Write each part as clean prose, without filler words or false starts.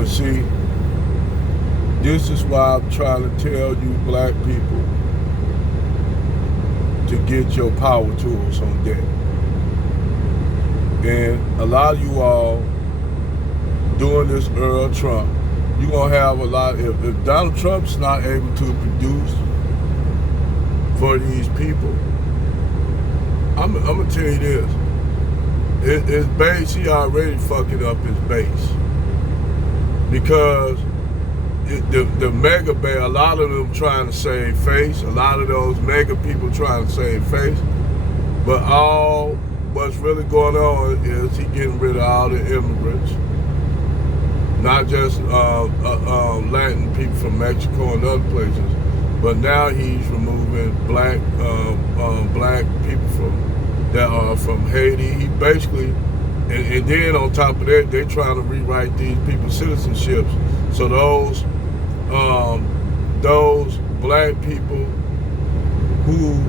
But see, this is why I'm trying to tell you black people to get your power tools on deck. And a lot of you all doing this Earl Trump, you're going to have a lot, if Donald Trump's not able to produce for these people, I'm going to tell you this. His base, he already fucking up his base. Because the mega bear, a lot of them trying to save face, a lot of those mega people trying to save face, but all what's really going on is he getting rid of all the immigrants, not just Latin people from Mexico and other places, but now he's removing black people that are from Haiti. He basically, and then on top of that, they're trying to rewrite these people's citizenships. So those black people who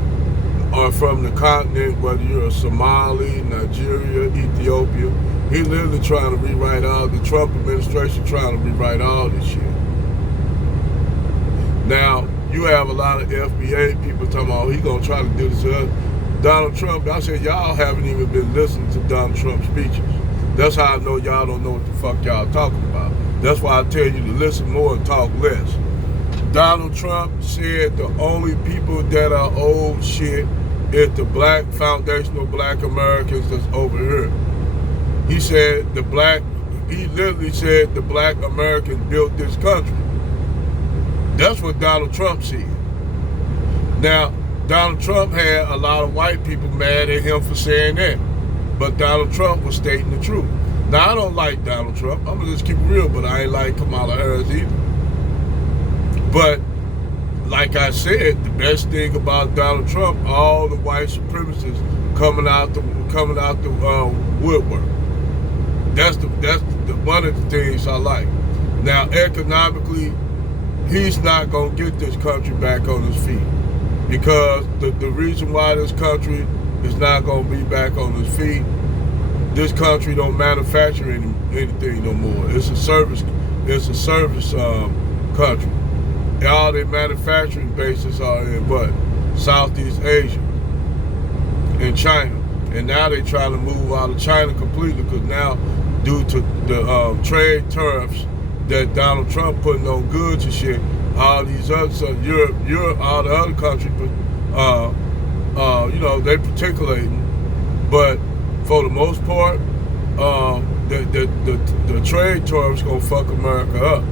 are from the continent, whether you're a Somali, Nigeria, Ethiopia, he literally trying to rewrite all, the Trump administration trying to rewrite all this shit. Now, you have a lot of FBA people talking about, he gonna try to do this to us. Donald Trump, I said, y'all haven't even been listening to Donald Trump's speeches. That's how I know y'all don't know what the fuck y'all talking about. That's why I tell you to listen more and talk less. Donald Trump said the only people that are old shit is the black, foundational black Americans that's over here. He said he literally said the black Americans built this country. That's what Donald Trump said. Now, Donald Trump had a lot of white people mad at him for saying that. But Donald Trump was stating the truth. Now, I don't like Donald Trump. I'm going to just keep it real, but I ain't like Kamala Harris either. But, like I said, the best thing about Donald Trump, all the white supremacists coming out the woodwork. That's one of the things I like. Now, economically, he's not going to get this country back on his feet. Because the reason why this country is not going to be back on its feet, this country don't manufacture anything no more. It's a service country. All their manufacturing bases are in what? Southeast Asia and China. And now they're trying to move out of China completely, because now, due to the trade tariffs that Donald Trump putting on goods and shit, all these other, so Europe, all the other countries, they particulating, but for the most part, the trade tariffs gonna fuck America up.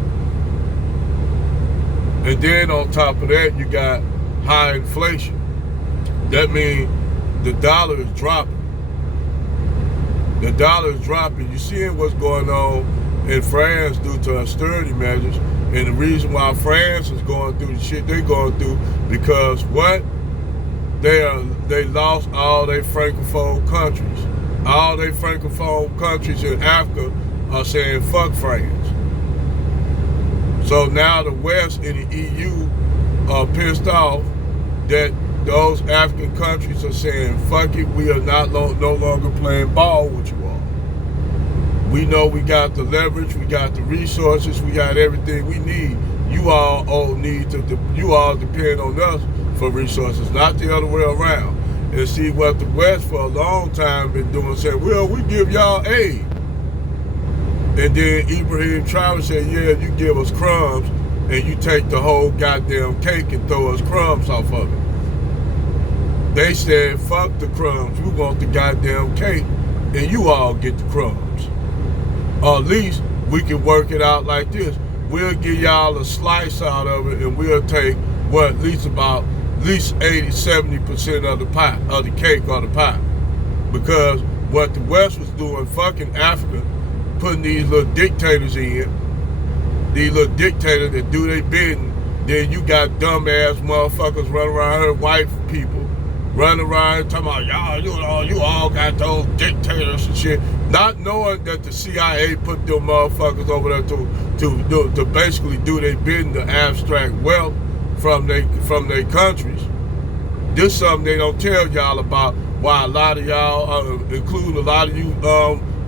And then on top of that, you got high inflation. That means the dollar is dropping. The dollar is dropping. You seeing what's going on in France due to austerity measures. And the reason why France is going through the shit they're going through, because what? They lost all their Francophone countries. All their Francophone countries in Africa are saying fuck France. So now the West and the EU are pissed off that those African countries are saying fuck it, we are no longer playing ball with you all. We know we got the leverage, we got the resources, we got everything we need. You all depend on us for resources, not the other way around. And see what the West for a long time been doing, saying, well, we give y'all aid. And then Ibrahim Travis said, yeah, you give us crumbs and you take the whole goddamn cake and throw us crumbs off of it. They said, fuck the crumbs, we want the goddamn cake and you all get the crumbs. Or at least we can work it out like this. We'll give y'all a slice out of it and we'll take what, at least 80-70% of the pie, of the cake or the pie. Because what the West was doing, fucking Africa, putting these little dictators in, these little dictators that do their bidding, then you got dumbass motherfuckers running around here, white people, running around talking about, you all got those dictators and shit, not knowing that the CIA put them motherfuckers over there to basically do their bidding, to abstract wealth from their countries. This is something they don't tell y'all about, why a lot of y'all, including a lot of you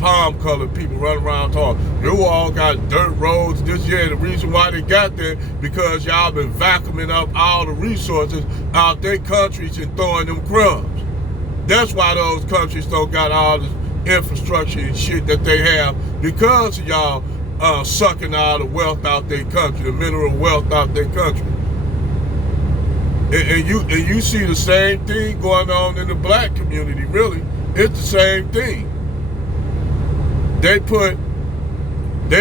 palm-colored people running around talking, you all got dirt roads, this, yeah. The reason why they got there, because y'all been vacuuming up all the resources out their countries and throwing them crumbs. That's why those countries don't got all this infrastructure and shit that they have, because of y'all sucking all the wealth out their country, the mineral wealth out their country. And you see the same thing going on in the black community, really. It's the same thing. They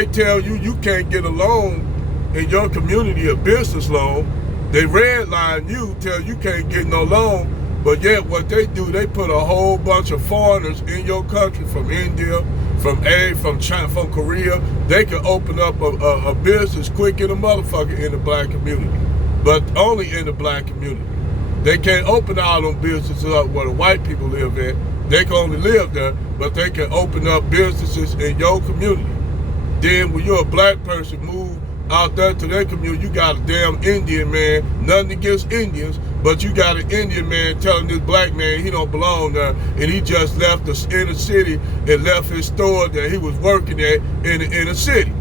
tell you you can't get a loan in your community, a business loan. They redline you, tell you can't get no loan, but yet what they do, they put a whole bunch of foreigners in your country from India, from China, from Korea. They can open up a business quick in a motherfucker in the black community, but only in the black community. They can't open all them businesses up where the white people live at. They can only live there, but they can open up businesses in your community. Then when you're a black person, move out there to their community, you got a damn Indian man, nothing against Indians, but you got an Indian man telling this black man he don't belong there, and he just left the inner city and left his store that he was working at in the inner city.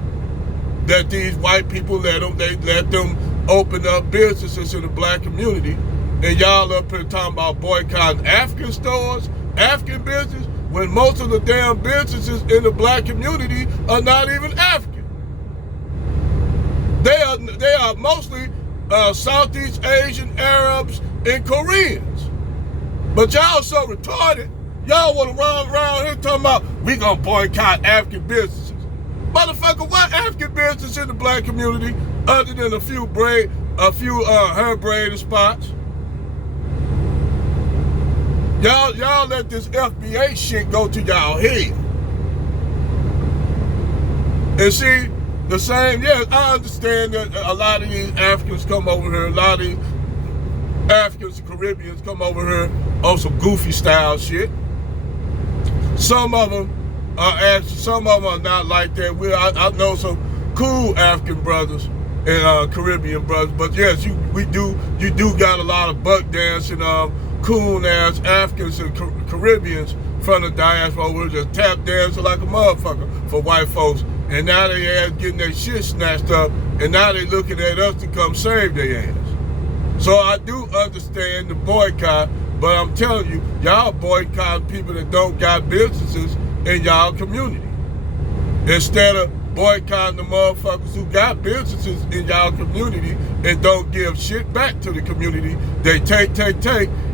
That these white people let them open up businesses in the black community, and y'all up here talking about boycotting African stores, African business, when most of the damn businesses in the black community are not even African. They are mostly Southeast Asian, Arabs, and Koreans. But y'all so retarded, y'all want to run around here talking about we gonna boycott African businesses. Motherfucker, what African business in the black community other than a few hair braiding spots? Y'all let this FBA shit go to y'all head. And see, the same, yes, I understand that a lot of these Africans come over here, a lot of these Africans and Caribbeans come over here on some goofy style shit. Some of them are not like that. I know some cool African brothers and Caribbean brothers, but yes, you do got a lot of buck dancing, cool ass Africans and Caribbeans from the diaspora over here just tap dancing like a motherfucker for white folks. And now they ass getting their shit snatched up, and now they looking at us to come save their ass. So I do understand the boycott, but I'm telling you, y'all boycott people that don't got businesses in y'all community. Instead of boycotting the motherfuckers who got businesses in y'all community and don't give shit back to the community, they take,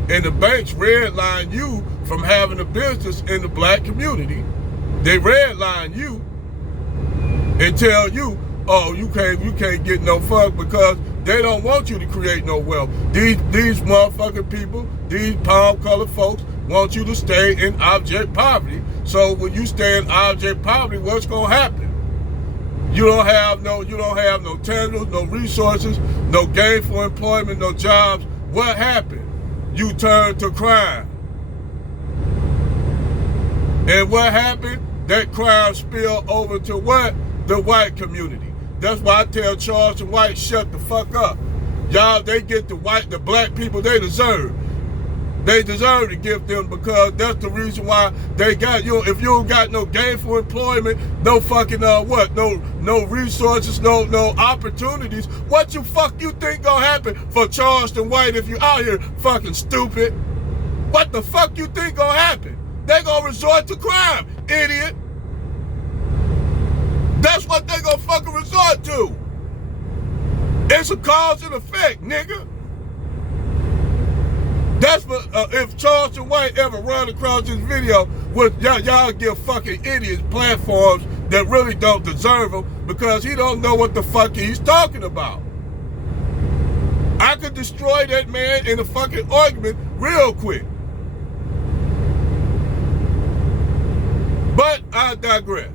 and the banks redline you from having a business in the black community. They redline you and tell you, oh, you can't get no fuck, because they don't want you to create no wealth. These motherfucking people, these palm-colored folks, want you to stay in abject poverty. So when you stay in abject poverty, what's gonna happen? You don't have no tangibles, no resources, no gainful employment, no jobs. What happened? You turn to crime. And what happened? That crime spilled over to what? The white community. That's why I tell Charles and White, shut the fuck up. Y'all, they get the black people they deserve. They deserve to give them, because that's the reason why they got you. If you don't got no gainful employment, no fucking no resources, no opportunities, what you think gonna happen for Charleston White if you out here fucking stupid? What the fuck you think gonna happen? They gonna resort to crime, idiot. That's what they gonna fucking resort to. It's a cause and effect, nigga. That's what, if Charleston White ever run across this video, with y'all give fucking idiots platforms that really don't deserve them, because he don't know what the fuck he's talking about. I could destroy that man in a fucking argument real quick. But I digress.